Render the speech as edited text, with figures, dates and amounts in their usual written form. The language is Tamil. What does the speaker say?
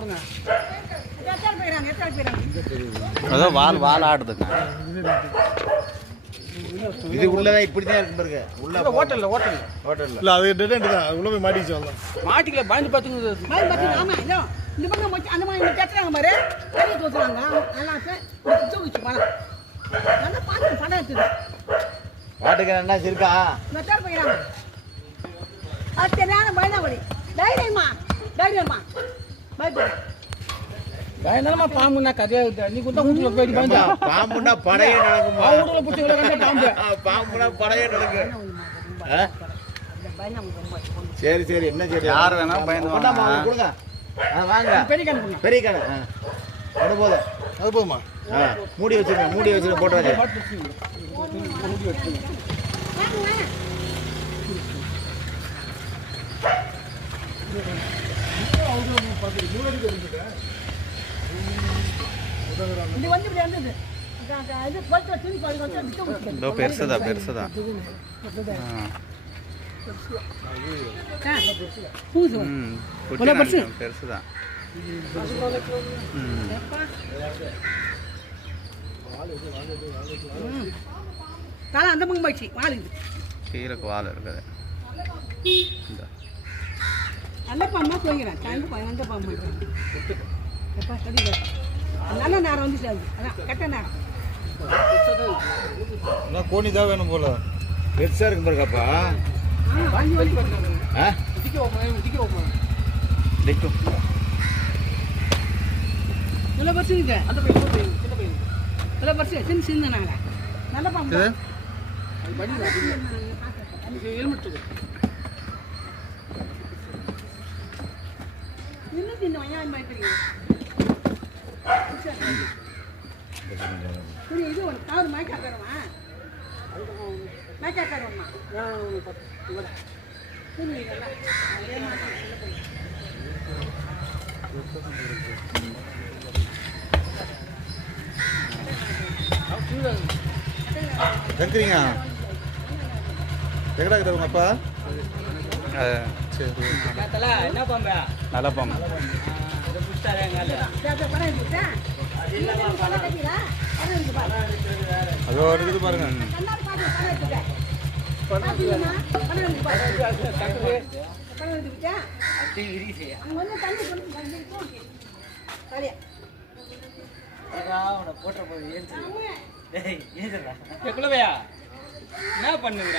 போடுங்க. அதான் வால் ஆடுதுங்க. இது உள்ளதான் இப்படிதான் இருக்கு பாருங்க. உள்ள ஹோட்டல்ல இல்ல அது டெட் தான். உள்ள போய் மாட்டிச்சு வந்தோம். மாட்டிக்கல பயந்து பாத்துங்க. ஆமா இந்த பக்கம் மொச்ச அந்த மாதிரி கட்டறாங்க பாரு. கறி தோத்துறாங்க. நல்லா தூக்கிச்சு பணம். நல்லா பாத்து பணம் எடுத்து. பாட்டுக்கு என்ன இருக்கா? மெட்டார் போயிறாங்க. அத்தனையான பயந்தாவடி. தைரியமா. பயப்பட. பயந்தமா பாம்புனா கதையா இருக்கு. நீ குத்த ஊட்டுல போய் பயந்தா. பாம்புனா படையே நடக்குமா? ஊட்டுல புடிச்சு கண்ட பாம்பு. பாம்புனா படையே நடக்கும். சரி என்ன சரி யார் வேணா பயந்து கொடுங்க. வாங்க. பெரிய கண். அது போதும். அது போதுமா? மூடி வச்சிருங்க போட்டாச்சு. மூடி வச்சிருங்க. இது வந்து இப்படி வந்தது. இது போட்டு துணி போட்டு வந்து இதோ பெருசுதா. பூசு. பெருசுதா. தலை அந்த பக்கம் போயிடுச்சு. வால் இது கீழக்கு வால் இருக்குது. நல்ல பாம்பா தூங்கிறேன். அந்த பாம்பு எப்பா சரி நல்ல நேரம் வந்துச்சு. அது அதான் கெட்ட நேரம். கோணி தான் வேணும் போல. பெருசா இருக்கு பாருங்கப்பா. நல்ல பரிசு இருக்கு. அந்த பையன் நல்ல பரிசு சின்ன நாங்க நல்ல பாம்பு. இன்னும் சின்ன வயன் மாதிரி இது ஒன்று காது மயக்காக்காரமா வைக்கிறீங்க எங்கடா கிட்ட அப்பா? சரி என்ன பாம்பு? நல்ல பாம்பு. அதோ இருக்குது பாருங்க. என்ன பண்ணுங்க?